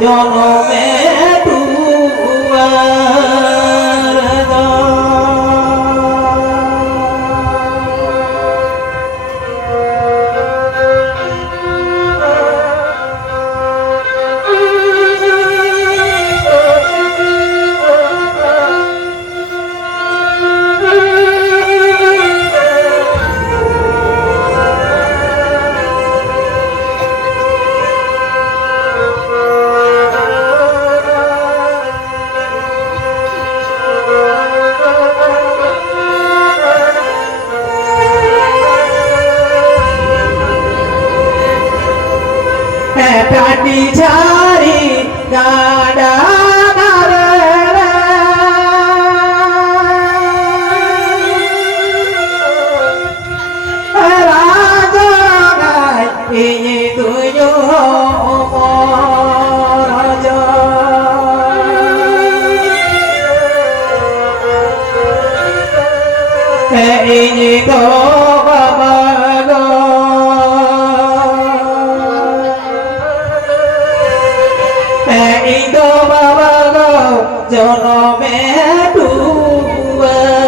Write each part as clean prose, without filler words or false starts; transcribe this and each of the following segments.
জনমে দুয়ার টাটি ঝাড়ি গাডা রাজা তুই রাজা গো বাবা গো ইন্দো বাবা গো জনমে দুয়ার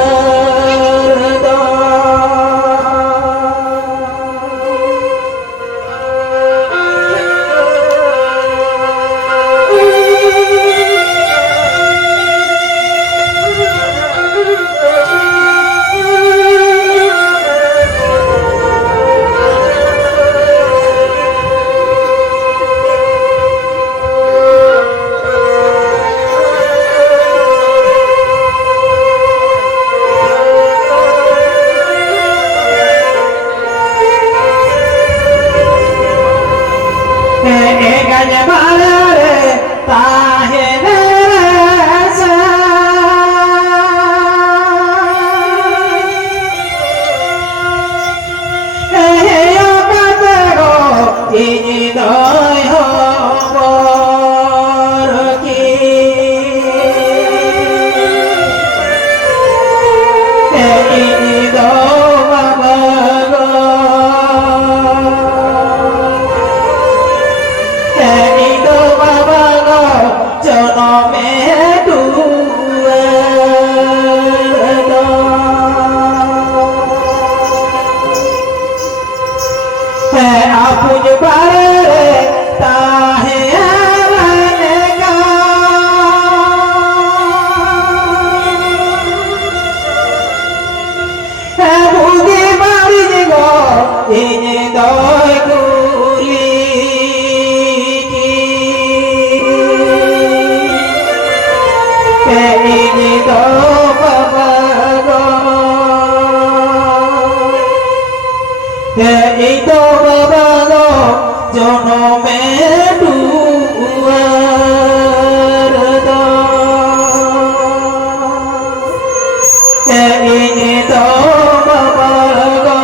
গানে মারে তাহে আপুজ পারে তাহে বুঝে মারি গো এনে দয় গুলি এনে দো বাবা গো এই তো বাবা গো জনমে দুয়ার এনে তো বাবা গো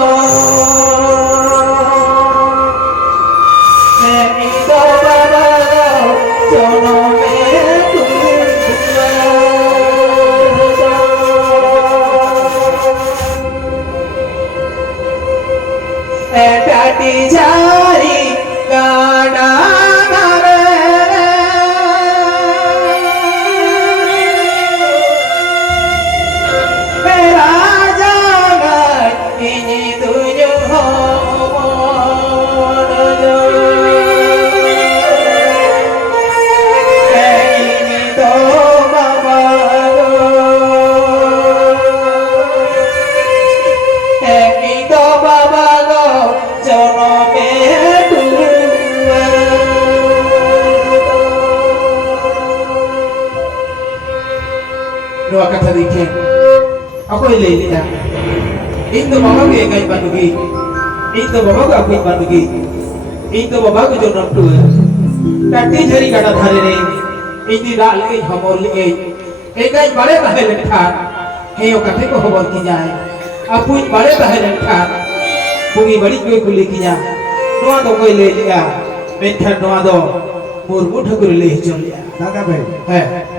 এই তো বাবা গো জনমে টাটি ঝাড়ি গাডা রাজা ইনি তুই তো বাবা তো বাবা গো জনমে dua kata dikit aku ilai dia itu bapa gue yang kayak bantugi itu bapa gue aku bantugi itu bapa gue jodoh tuh tadi jari kata thari re ini dah lagi hamor lagi kayak bale tahe lekhan hei kata ko hamor kijai aku bale tahe lekhan bungi balik gue kulit kinya dua to gue ilai dia, menkhan dua to murmur Thakur ilai chol dia, naga bhai,